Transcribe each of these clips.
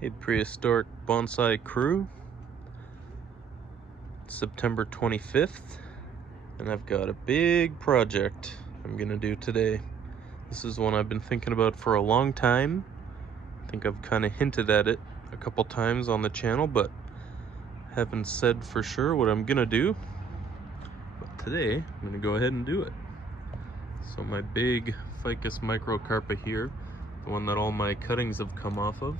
Hey, Prehistoric Bonsai crew. It's September 25th, and I've got a big project I'm gonna do today. This is one I've been thinking about for a long time. I think I've kind of hinted at it a couple times on the channel, but haven't said for sure what I'm gonna do. But today, I'm gonna go ahead and do it. So my big Ficus Microcarpa here, the one that all my cuttings have come off of,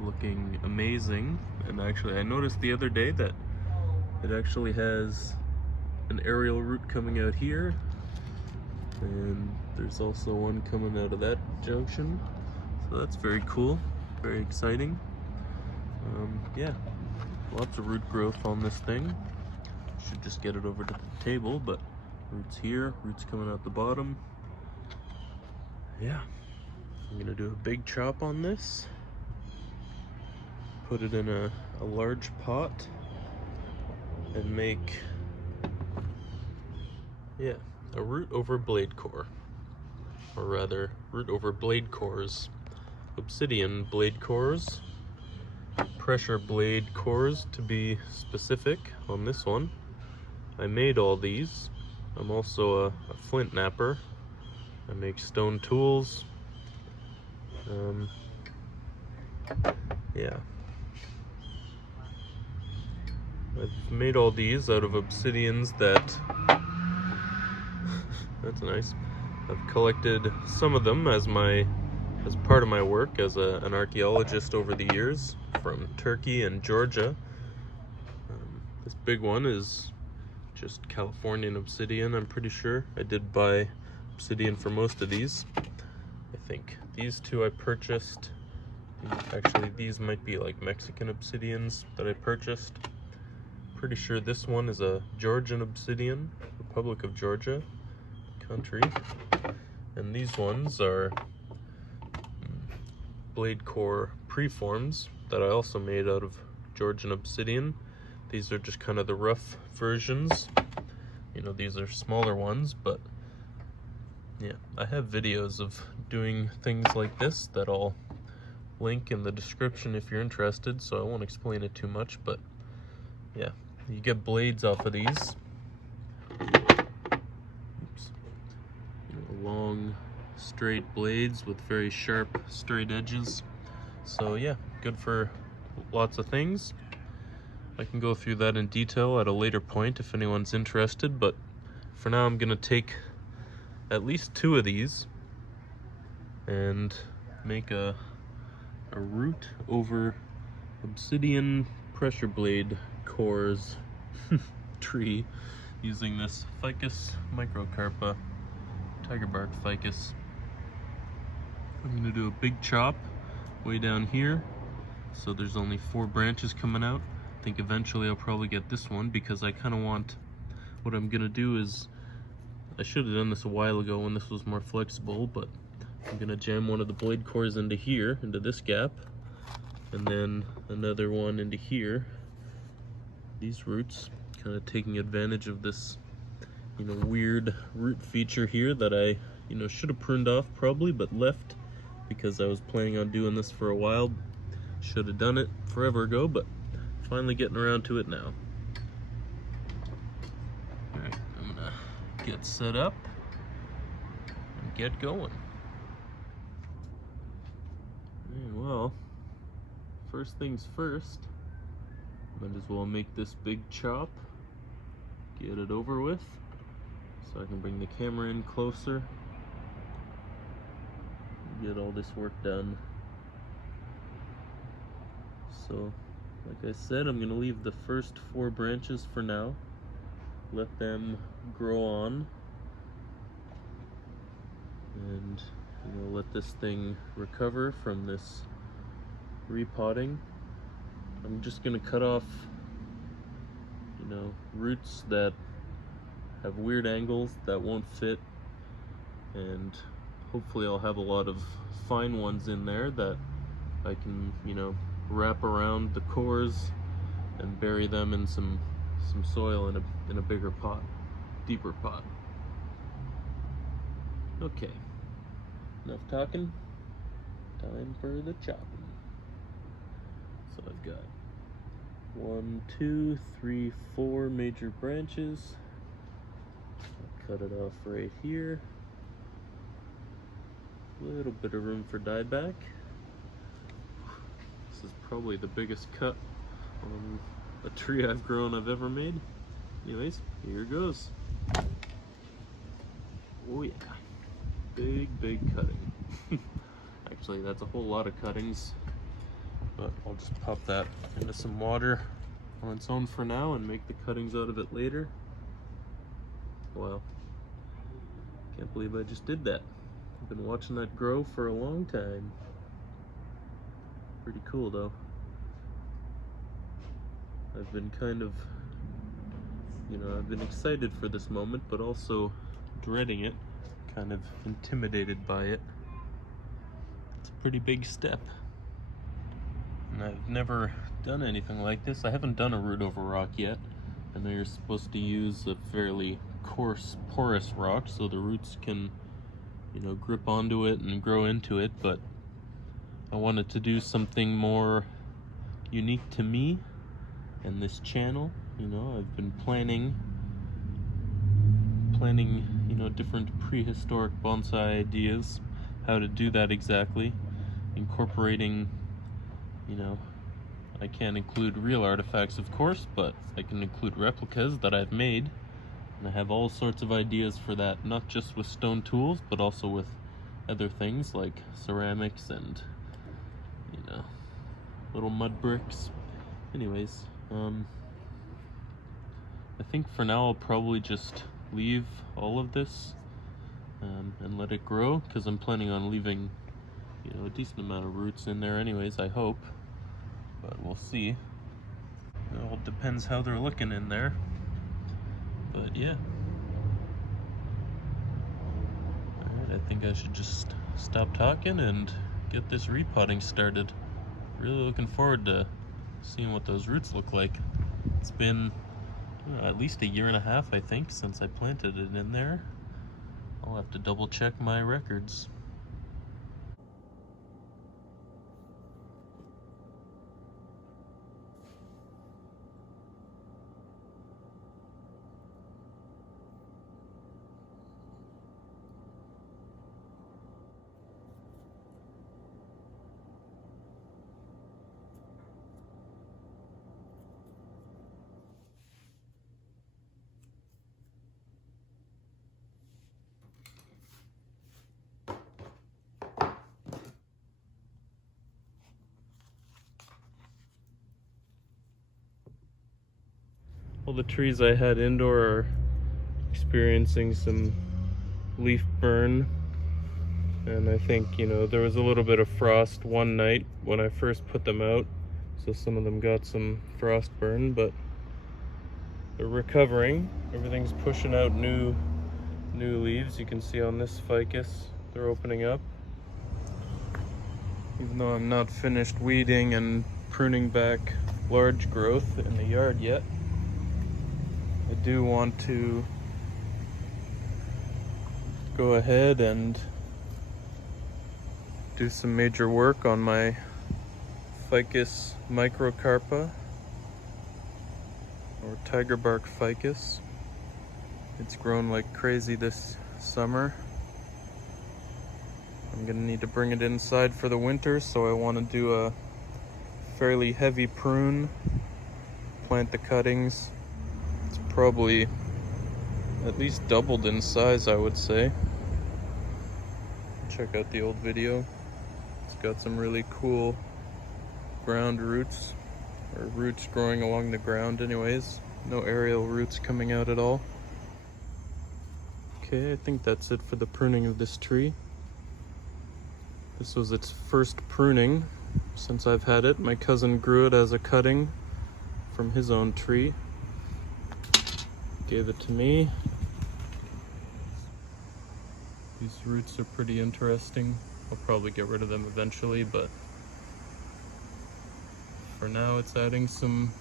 looking amazing. And actually I noticed the other day that it actually has an aerial root coming out here, and there's also one coming out of that junction, so that's very cool, very exciting. Yeah, lots of root growth on this thing. Should just get it over to the table, but roots here, roots coming out the bottom. Yeah, I'm gonna do a big chop on this, put it in a large pot, and make, yeah, a root over blade core, or rather root over blade cores, Obsidian blade cores, pressure blade cores to be specific on this one. I made all these. I'm also a flint napper. I make stone tools. Yeah, I've made all these out of obsidians that that's nice. I've collected some of them as part of my work as an archaeologist over the years from Turkey and Georgia. This big one is just Californian obsidian, I'm pretty sure. I did buy obsidian for most of these. I think these two I purchased. Actually, these might be like Mexican obsidians that I purchased. Pretty sure this one is a Georgian obsidian, Republic of Georgia country. And these ones are blade core preforms that I also made out of Georgian obsidian. These are just kind of the rough versions. You know, these are smaller ones, but yeah, I have videos of doing things like this that I'll link in the description if you're interested, so I won't explain it too much, but yeah, you get blades off of these. Oops. Long, straight blades with very sharp, straight edges. So yeah, good for lots of things. I can go through that in detail at a later point if anyone's interested, but for now I'm gonna take at least two of these and make a root over obsidian pressure blade cores tree using this Ficus Microcarpa tiger bark ficus. I'm gonna do a big chop way down here, so there's only 4 branches coming out. I think eventually I'll probably get this one because I kind of want, what I'm gonna do is, I should have done this a while ago when this was more flexible, but I'm gonna jam one of the blade cores into here, into this gap, and then another one into here, these roots, kind of taking advantage of this, you know, weird root feature here that I, you know, should have pruned off probably, but left because I was planning on doing this for a while. Should have done it forever ago, but finally getting around to it now. All right, I'm gonna get set up and get going. Well, first things first, might as well make this big chop, get it over with, so I can bring the camera in closer, get all this work done. So, like I said, I'm gonna leave the first 4 branches for now, let them grow on, and you know, let this thing recover from this repotting. I'm just gonna cut off, you know, roots that have weird angles that won't fit, and hopefully I'll have a lot of fine ones in there that I can, you know, wrap around the cores and bury them in some soil in a bigger pot, deeper pot. Okay, enough talking, time for the chopping. So I've got 1, 2, 3, 4 major branches. I'll cut it off right here. A little bit of room for dieback. This is probably the biggest cut on a tree I've ever made. Anyways, here goes. Oh yeah, big cutting. Actually, that's a whole lot of cuttings, but I'll just pop that into some water on its own for now and make the cuttings out of it later. Wow, can't believe I just did that. I've been watching that grow for a long time. Pretty cool though. I've been kind of, I've been excited for this moment, but also dreading it, kind of intimidated by it. It's a pretty big step. And I've never done anything like this. I haven't done a root over rock yet. I know you're supposed to use a fairly coarse, porous rock so the roots can, grip onto it and grow into it, but I wanted to do something more unique to me and this channel. I've been planning, different prehistoric bonsai ideas, how to do that exactly, incorporating, I can't include real artifacts, of course, but I can include replicas that I've made, and I have all sorts of ideas for that, not just with stone tools, but also with other things like ceramics and, little mud bricks. Anyways, I think for now I'll probably just leave all of this and let it grow, because I'm planning on leaving a decent amount of roots in there anyways, I hope, but we'll see. It all depends how they're looking in there, but yeah. Alright, I think I should just stop talking and get this repotting started. Really looking forward to seeing what those roots look like. It's been at least a year and a half, I think, since I planted it in there. I'll have to double check my records. All the trees I had indoor are experiencing some leaf burn, and I think, there was a little bit of frost one night when I first put them out, so some of them got some frost burn, but they're recovering. Everything's pushing out new leaves. You can see on this ficus, they're opening up. Even though I'm not finished weeding and pruning back large growth in the yard yet, I do want to go ahead and do some major work on my Ficus Microcarpa, or tiger bark ficus. It's grown like crazy this summer. I'm gonna need to bring it inside for the winter, so I want to do a fairly heavy prune, plant the cuttings. It's probably at least doubled in size, I would say. Check out the old video. It's got some really cool ground roots, or roots growing along the ground anyways. No aerial roots coming out at all. Okay, I think that's it for the pruning of this tree. This was its first pruning since I've had it. My cousin grew it as a cutting from his own tree. Gave it to me. These roots are pretty interesting. I'll probably get rid of them eventually, but for now it's adding some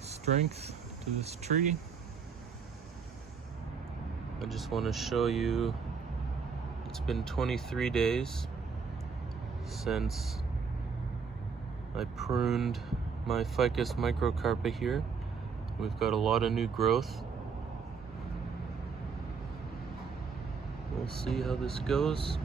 strength to this tree. I just want to show you, it's been 23 days since I pruned my Ficus Microcarpa here. We've got a lot of new growth. We'll see how this goes.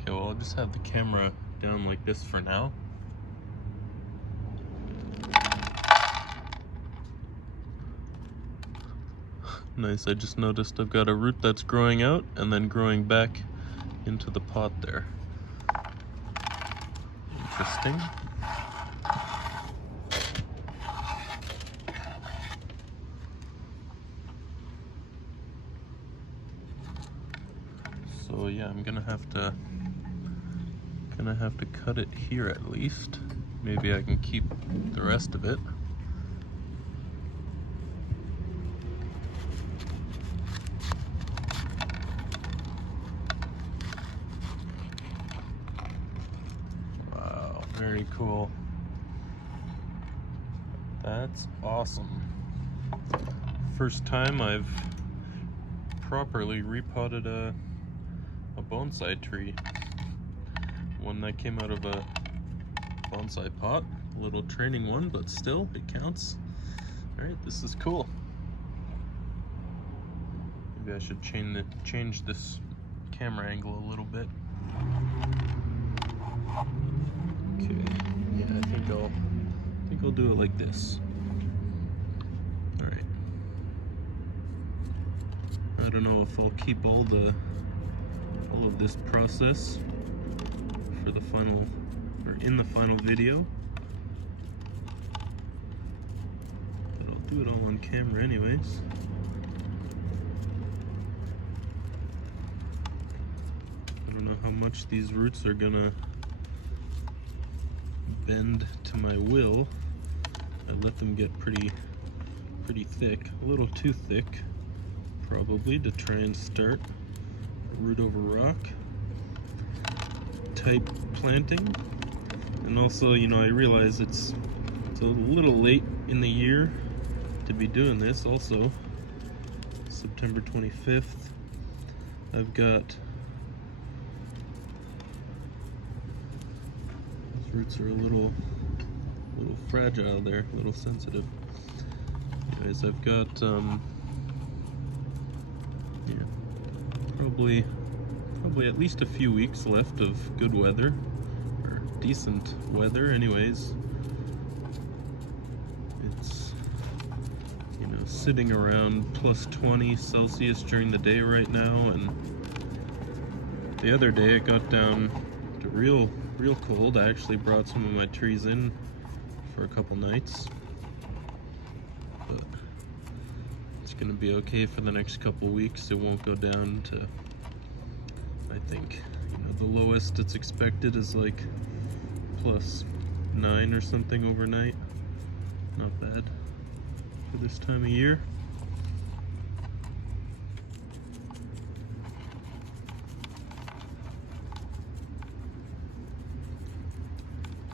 Okay, well, I'll just have the camera down like this for now. Nice, I just noticed I've got a root that's growing out and then growing back into the pot there. Interesting. So yeah, I'm gonna have to cut it here at least. Maybe I can keep the rest of it. Wow, very cool. That's awesome. First time I've properly repotted a bonsai tree. One that came out of a bonsai pot. A little training one, but still, it counts. Alright, this is cool. Maybe I should change this camera angle a little bit. Okay, yeah, I think I'll do it like this. Alright. I don't know if I'll keep all of this process for the final, or in the final video. But I'll do it all on camera anyways. I don't know how much these roots are gonna bend to my will. I let them get pretty thick, a little too thick probably, to try and start root over rock type planting. And also, you know, I realize it's a little late in the year to be doing this. Also, September 25th, I've got, these roots are a little fragile there, a little sensitive. Anyways, I've got yeah, probably at least a few weeks left of good weather, or decent weather anyways. It's, you know, sitting around plus 20 Celsius during the day right now, and the other day it got down to real cold. I actually brought some of my trees in for a couple nights, but it's gonna be okay for the next couple weeks. It won't go down to, I think, you know, the lowest it's expected is like plus 9 or something overnight. Not bad for this time of year.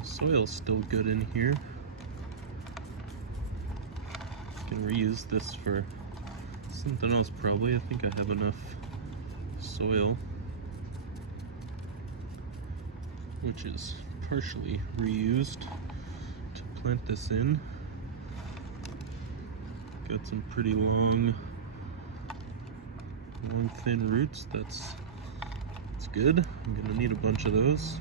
The soil's still good in here. I can reuse this for something else probably. I think I have enough soil, which is partially reused, to plant this in. Got some pretty long thin roots. That's good. I'm gonna need a bunch of those.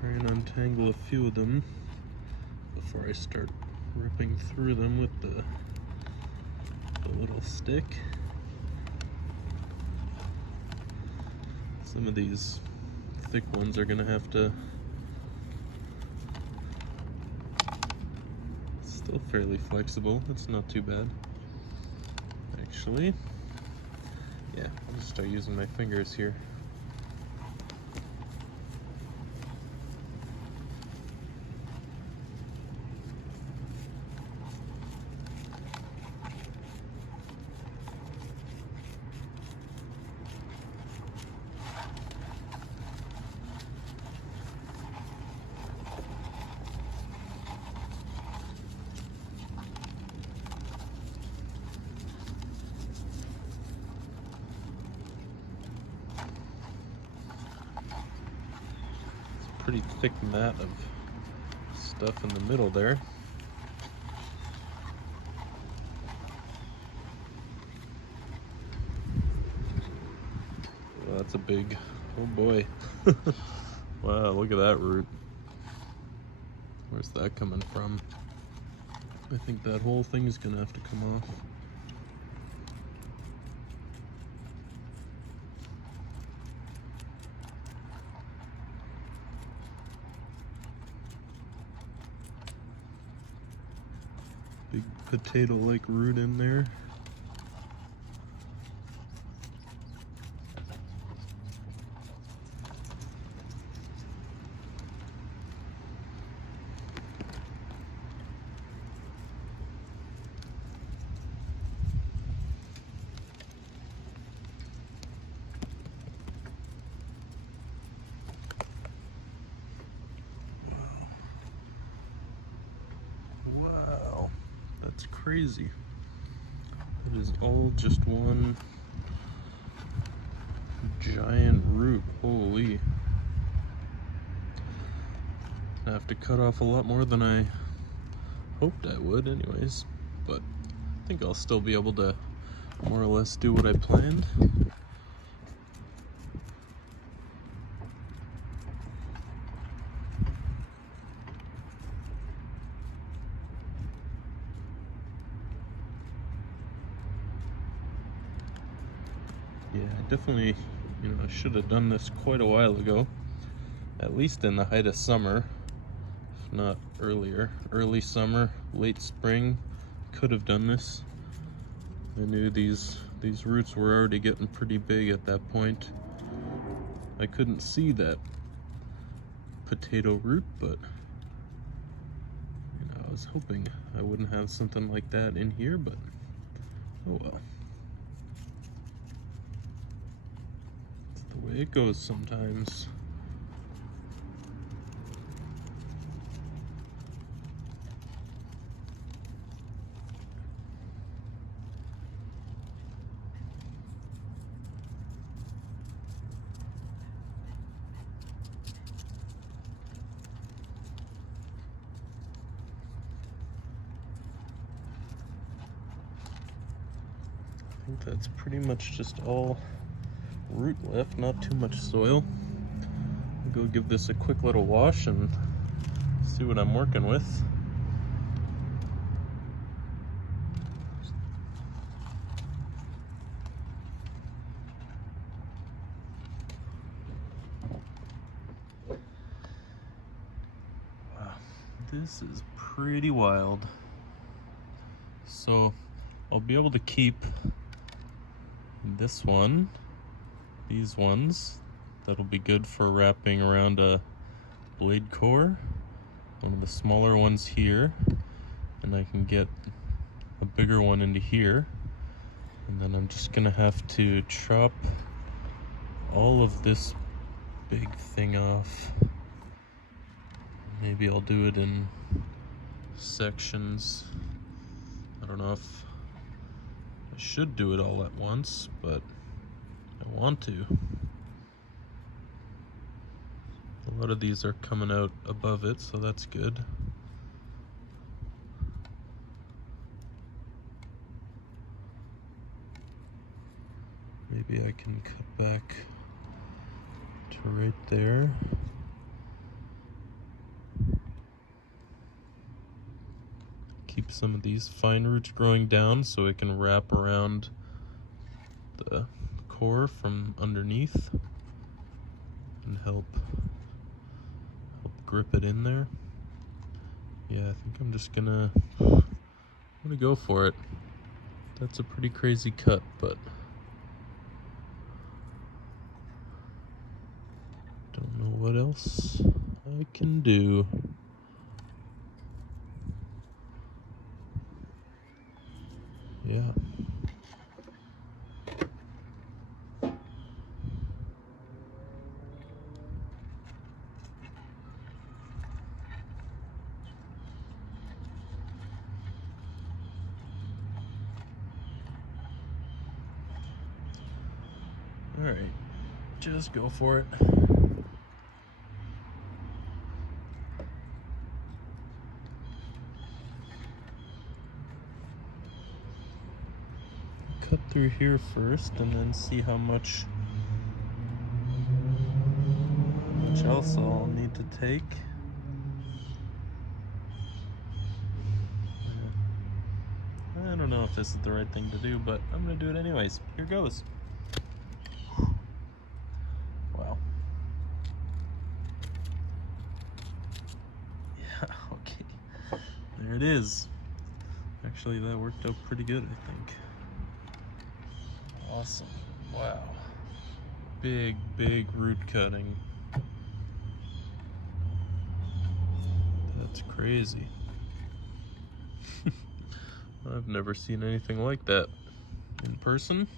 Try and untangle a few of them before I start ripping through them with the little stick. Some of these thick ones are gonna have to, it's still fairly flexible. It's not too bad, actually. Yeah, I'll just start using my fingers here. pretty thick mat of stuff in the middle there. Well, that's a big, oh boy. Wow, look at that root. Where's that coming from? I think that whole thing is gonna have to come off. Big potato-like root in there. Wow, that's crazy. It is all just one giant root. Holy. I have to cut off a lot more than I hoped I would anyways, but I think I'll still be able to more or less do what I planned. Yeah, I definitely, I should have done this quite a while ago, at least in the height of summer, if not earlier. Early summer, late spring, could have done this. I knew these roots were already getting pretty big at that point. I couldn't see that potato root, but I was hoping I wouldn't have something like that in here, but oh well. It's the way it goes sometimes. I think that's pretty much just all root left, not too much soil. I'll go give this a quick little wash and see what I'm working with. Wow, this is pretty wild. So I'll be able to keep this one, these ones, that'll be good for wrapping around a blade core, one of the smaller ones here, and I can get a bigger one into here, and then I'm just gonna have to chop all of this big thing off. Maybe I'll do it in sections. I don't know if I should do it all at once, but I want to. A lot of these are coming out above it, so that's good. Maybe I can cut back to right there. Keep some of these fine roots growing down so it can wrap around the core from underneath and help grip it in there. Yeah, I think I'm just gonna go for it. That's a pretty crazy cut, but don't know what else I can do. Yeah. All right, just go for it. through here first and then see how much else I'll need to take. I don't know if this is the right thing to do, but I'm gonna do it anyways. Here goes. Wow. Yeah, okay. There it is. Actually, that worked out pretty good, I think. Awesome. Wow. Big, big root cutting. That's crazy. I've never seen anything like that in person.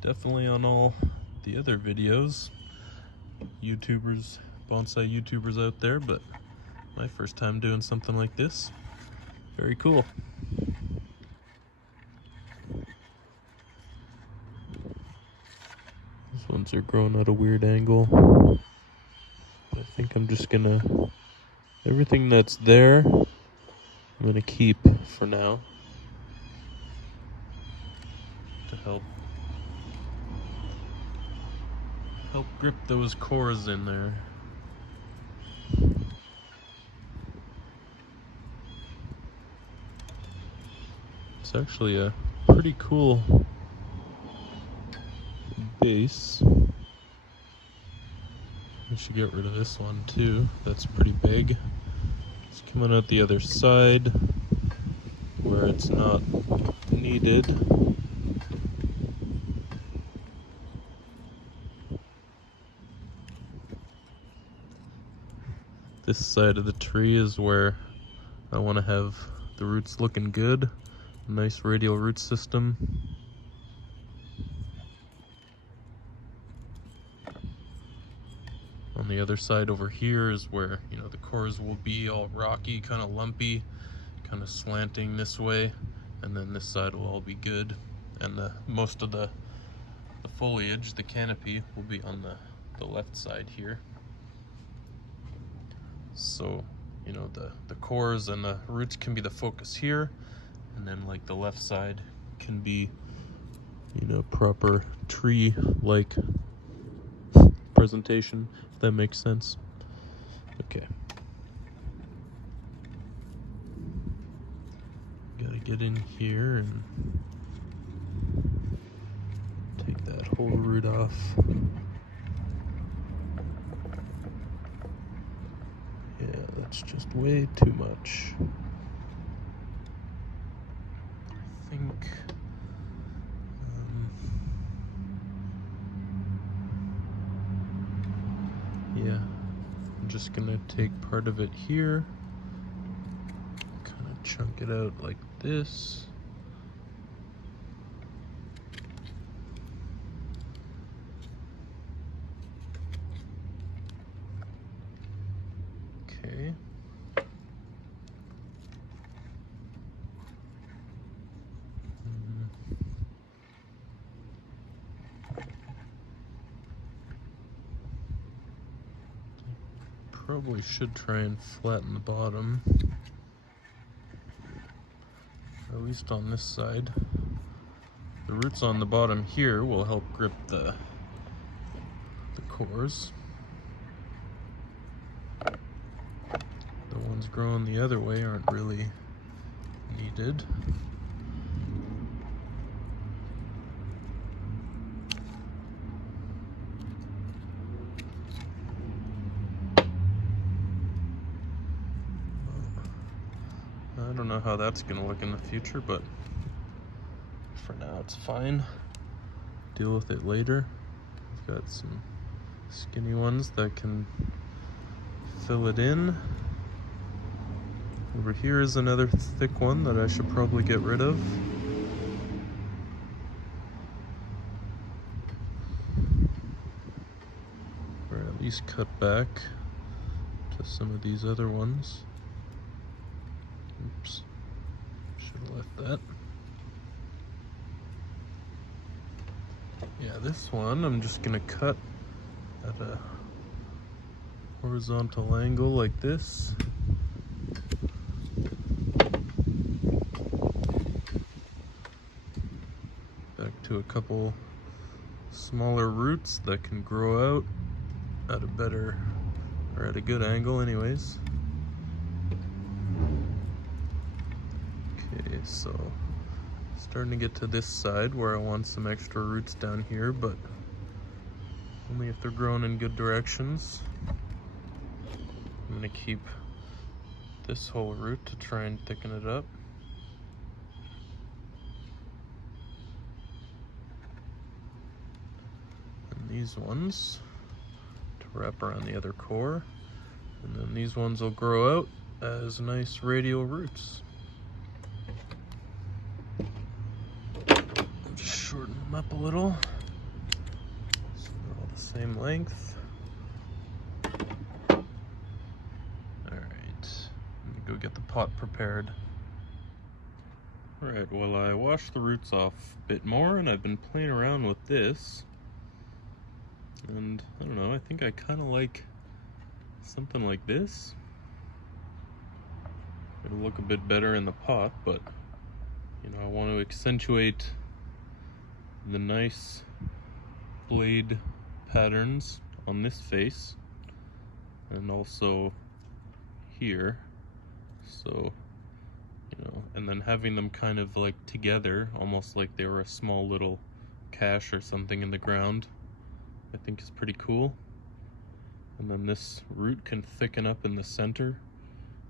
Definitely on all the other videos. YouTubers, bonsai YouTubers out there, but my first time doing something like this. Very cool. These ones are growing at a weird angle. I think I'm just gonna, everything that's there, I'm gonna keep for now to help grip those cores in there. It's actually a pretty cool base. I should get rid of this one too. That's pretty big. It's coming out the other side where it's not needed. This side of the tree is where I want to have the roots looking good. Nice radial root system. On the other side over here is where, you know, the cores will be all rocky, kind of lumpy, kind of slanting this way, and then this side will all be good. And most of the foliage, the canopy, will be on the left side here. So, you know, the cores and the roots can be the focus here, and then like the left side can be, you know, proper tree-like presentation, if that makes sense. Okay. Gotta get in here and take that whole root off. Yeah, that's just way too much. I think yeah, I'm just gonna take part of it here, kind of chunk it out like this. Okay. Probably should try and flatten the bottom, at least on this side. The roots on the bottom here will help grip the cores. The ones growing the other way aren't really needed. I don't know how that's gonna look in the future, but for now it's fine. Deal with it later. I've got some skinny ones that can fill it in. Over here is another thick one that I should probably get rid of. Or at least cut back to some of these other ones. Oops, should have left that. Yeah, this one I'm just gonna cut at a horizontal angle like this. Back to a couple smaller roots that can grow out at a better, or at a good angle anyways. Okay, so starting to get to this side where I want some extra roots down here, but only if they're growing in good directions. I'm gonna keep this whole root to try and thicken it up. And these ones to wrap around the other core. And then these ones will grow out as nice radial roots. Just shorten them up a little so they're all the same length. Go get the pot prepared. Alright, well, I washed the roots off a bit more and I've been playing around with this. And I don't know, I think I kind of like something like this. It'll look a bit better in the pot, but you know, I want to accentuate the nice blade patterns on this face and also here. So, you know, and then having them kind of like together, almost like they were a small little cache or something in the ground, I think is pretty cool. And then this root can thicken up in the center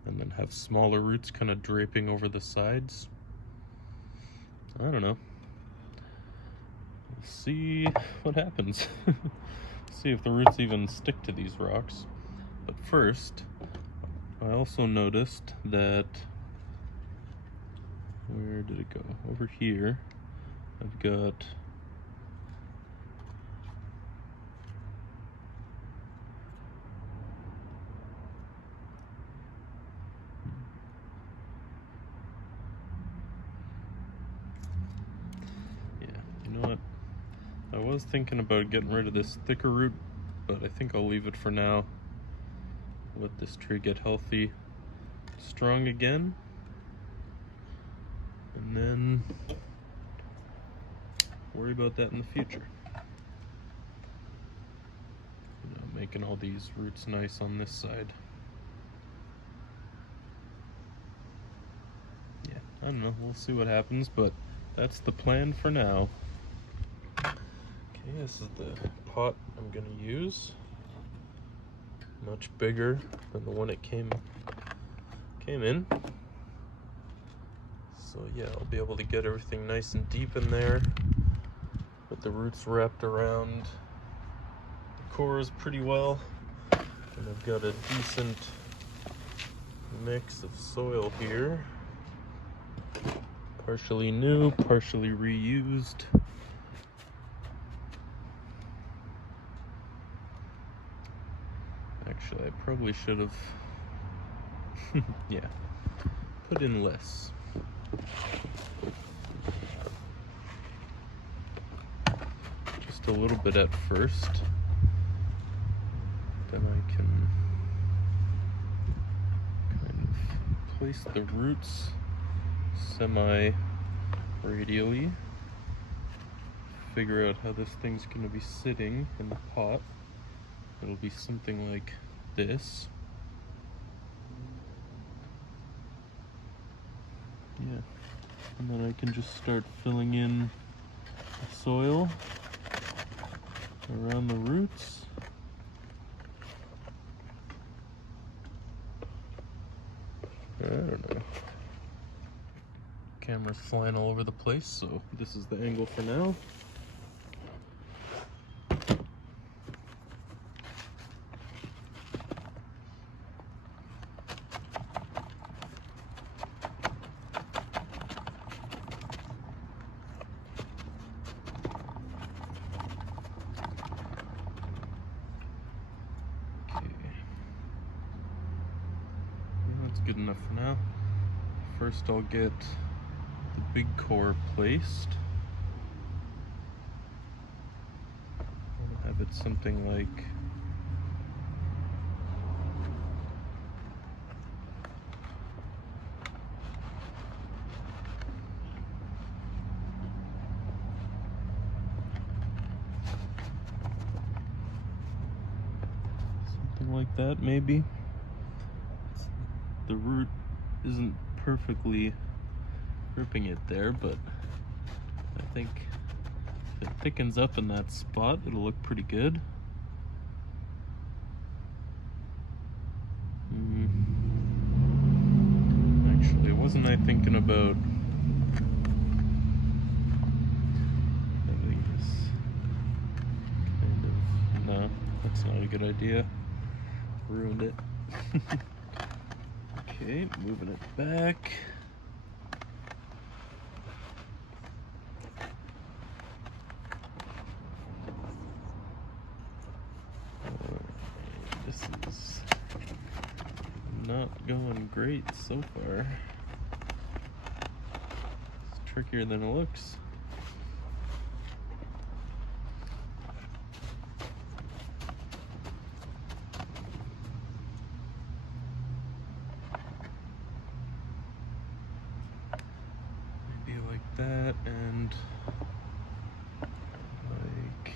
and then have smaller roots kind of draping over the sides. I don't know. We'll see what happens. See if the roots even stick to these rocks. But first, I also noticed that, where did it go? Over here, I've got you know what? I was thinking about getting rid of this thicker root, but I think I'll leave it for now. Let this tree get healthy, strong again, and then worry about that in the future. You know, making all these roots nice on this side. Yeah, I don't know, we'll see what happens, but that's the plan for now. Okay, this is the pot I'm gonna use. Much bigger than the one it came in. So yeah, I'll be able to get everything nice and deep in there with the roots wrapped around the cores pretty well. And I've got a decent mix of soil here. Partially new, partially reused. Actually, I probably should have, yeah, put in less. Just a little bit at first. Then I can kind of place the roots semi-radially. Figure out how this thing's going to be sitting in the pot. It'll be something like this. Yeah, and then I can just start filling in the soil around the roots. I don't know. Camera's flying all over the place, so this is the angle for now. Good enough for now. First I'll get the big core placed. I'll have it something like something like that maybe. The root isn't perfectly gripping it there, but I think if it thickens up in that spot, it'll look pretty good. Actually, wasn't I thinking about having this kind of... No, that's not a good idea. Ruined it. Okay, moving it back. This is not going great so far. It's trickier than it looks. Maybe like that, and like...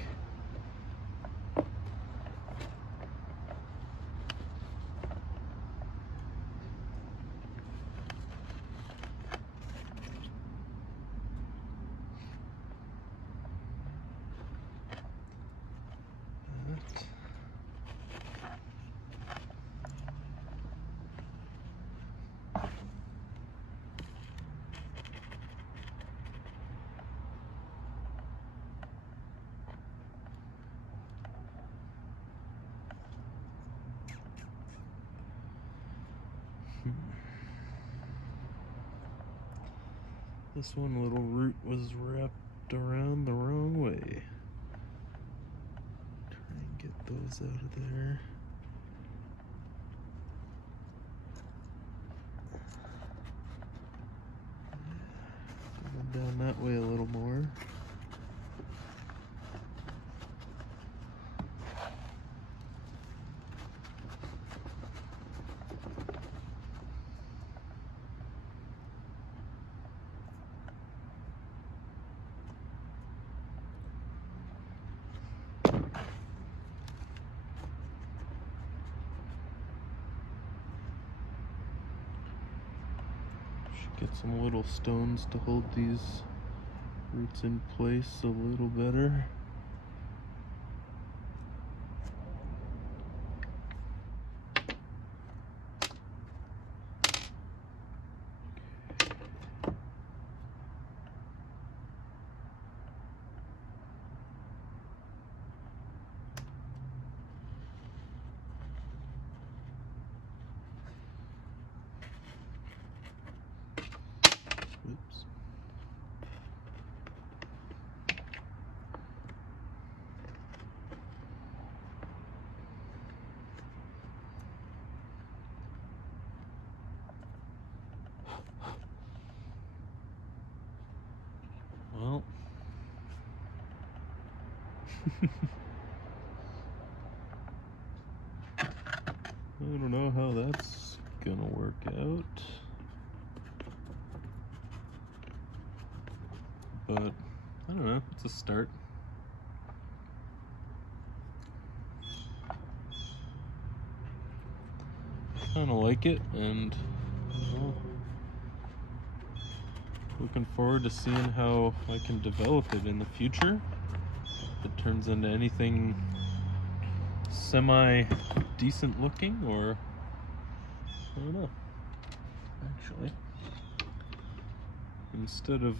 This one little root was wrapped around the wrong way. Try and get those out of there. Go down that way a little more. Get some little stones to hold these roots in place a little better. Oops. Well, I don't know how that's gonna work out, but I don't know, it's a start. Kind of like it, and well, looking forward to seeing how I can develop it in the future. If it turns into anything semi-decent looking, or I don't know. Actually, instead of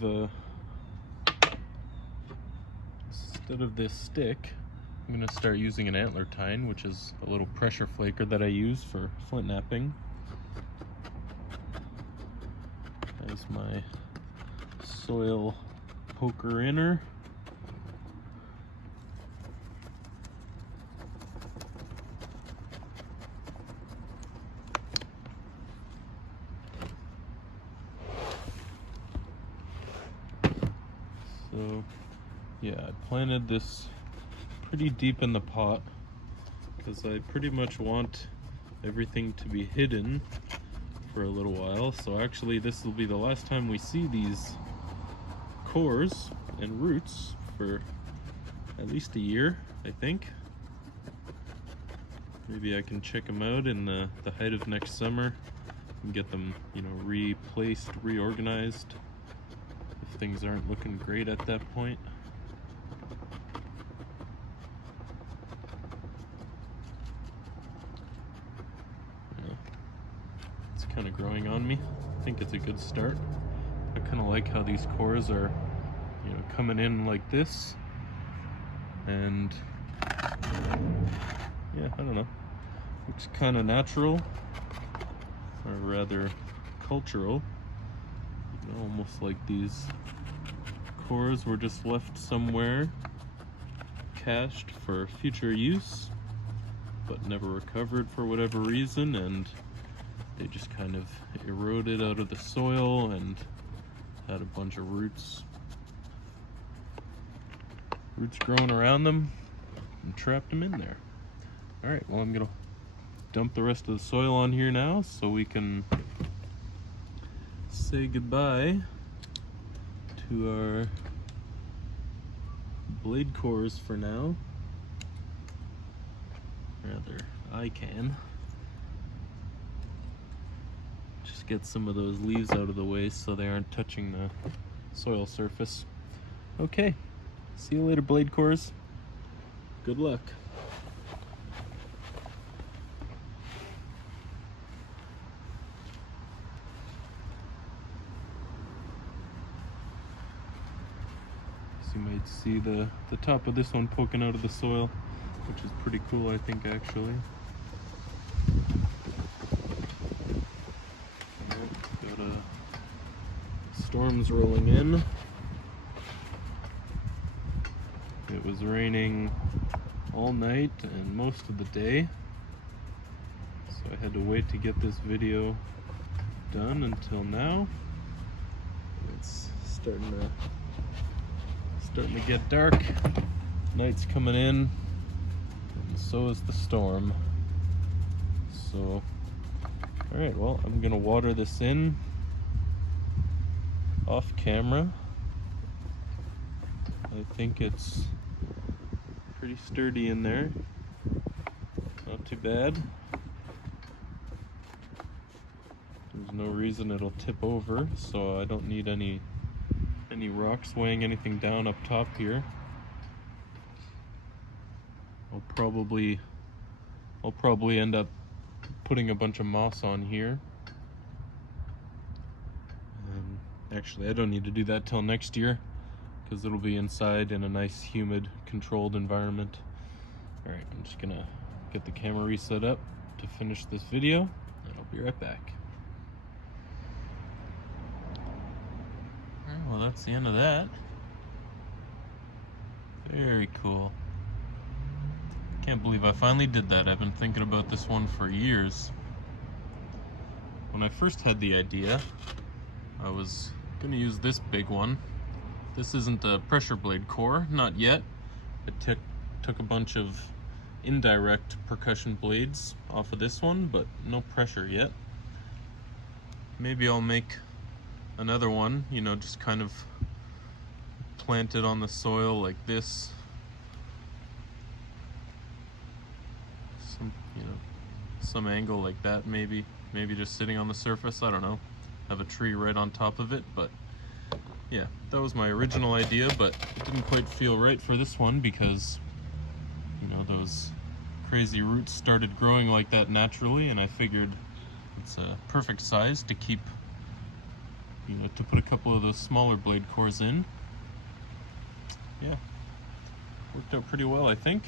this stick, I'm gonna start using an antler tine, which is a little pressure flaker that I use for flint knapping. As my soil poker inner. So yeah, I planted this pretty deep in the pot because I pretty much want everything to be hidden for a little while. So actually this will be the last time we see these cores and roots for at least a year, I think. Maybe I can check them out in the height of next summer and get them, you know, replaced, reorganized if things aren't looking great at that point. Yeah. It's kind of growing on me. I think it's a good start. I kind of like how these cores are, you know, coming in like this, and yeah, I don't know, looks kind of natural, or rather cultural, you know, almost like these cores were just left somewhere cached for future use but never recovered for whatever reason, and they just kind of eroded out of the soil and had a bunch of roots growing around them and trapped them in there. All right, well, I'm gonna dump the rest of the soil on here now so we can say goodbye to our blade cores for now. Rather, I can. Just get some of those leaves out of the way so they aren't touching the soil surface. Okay, see you later, blade cores. Good luck. You might see the top of this one poking out of the soil, which is pretty cool, I think, actually. Got storms rolling in. It was raining all night and most of the day, so I had to wait to get this video done until now. It's starting to get dark. Night's coming in, and so is the storm. So, all right, well, I'm gonna water this in off camera. I think it's pretty sturdy in there. Not too bad. There's no reason it'll tip over, so I don't need any rocks weighing anything down up top here. I'll probably end up putting a bunch of moss on here. Actually, I don't need to do that till next year because it'll be inside in a nice, humid, controlled environment. All right, I'm just gonna get the camera reset up to finish this video, and I'll be right back. Well, that's the end of that. Very cool. Can't believe I finally did that. I've been thinking about this one for years. When I first had the idea, I was gonna use this big one. This isn't a pressure blade core, not yet. I took a bunch of indirect percussion blades off of this one, but no pressure yet. Maybe I'll make another one, you know, just kind of planted on the soil like this. Some angle like that, maybe just sitting on the surface, I don't know. Have a tree right on top of it, but yeah, that was my original idea, but it didn't quite feel right for this one because, you know, those crazy roots started growing like that naturally, and I figured it's a perfect size to keep, you know, to put a couple of those smaller blade cores in. Yeah, worked out pretty well, I think.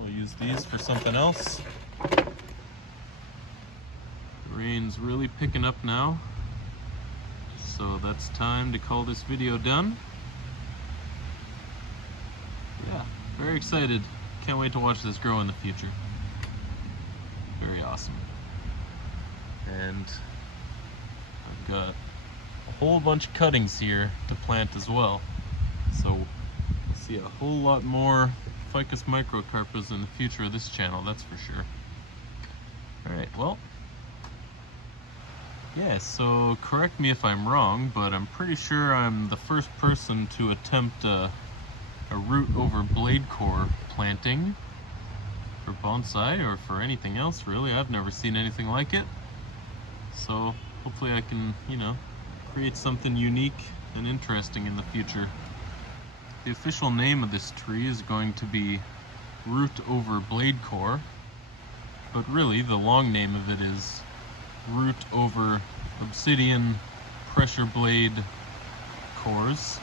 I'll use these for something else. The rain's really picking up now, so that's time to call this video done. Yeah, very excited. Can't wait to watch this grow in the future. Very awesome. And I've got a whole bunch of cuttings here to plant as well, so we'll see a whole lot more Ficus Microcarpas in the future of this channel, that's for sure. Alright, well, yeah, so correct me if I'm wrong, but I'm pretty sure I'm the first person to attempt a root over blade core planting for bonsai or for anything else really. I've never seen anything like it. So hopefully I can, you know, create something unique and interesting in the future. The official name of this tree is going to be root over blade core, but really the long name of it is root over obsidian pressure blade cores,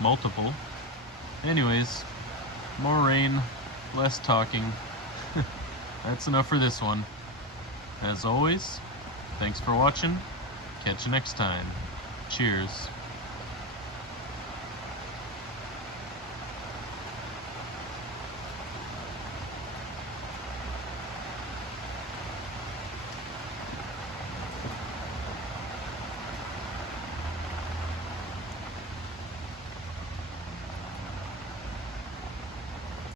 multiple. Anyways, more rain, less talking. That's enough for this one. As always, thanks for watching. Catch you next time. Cheers.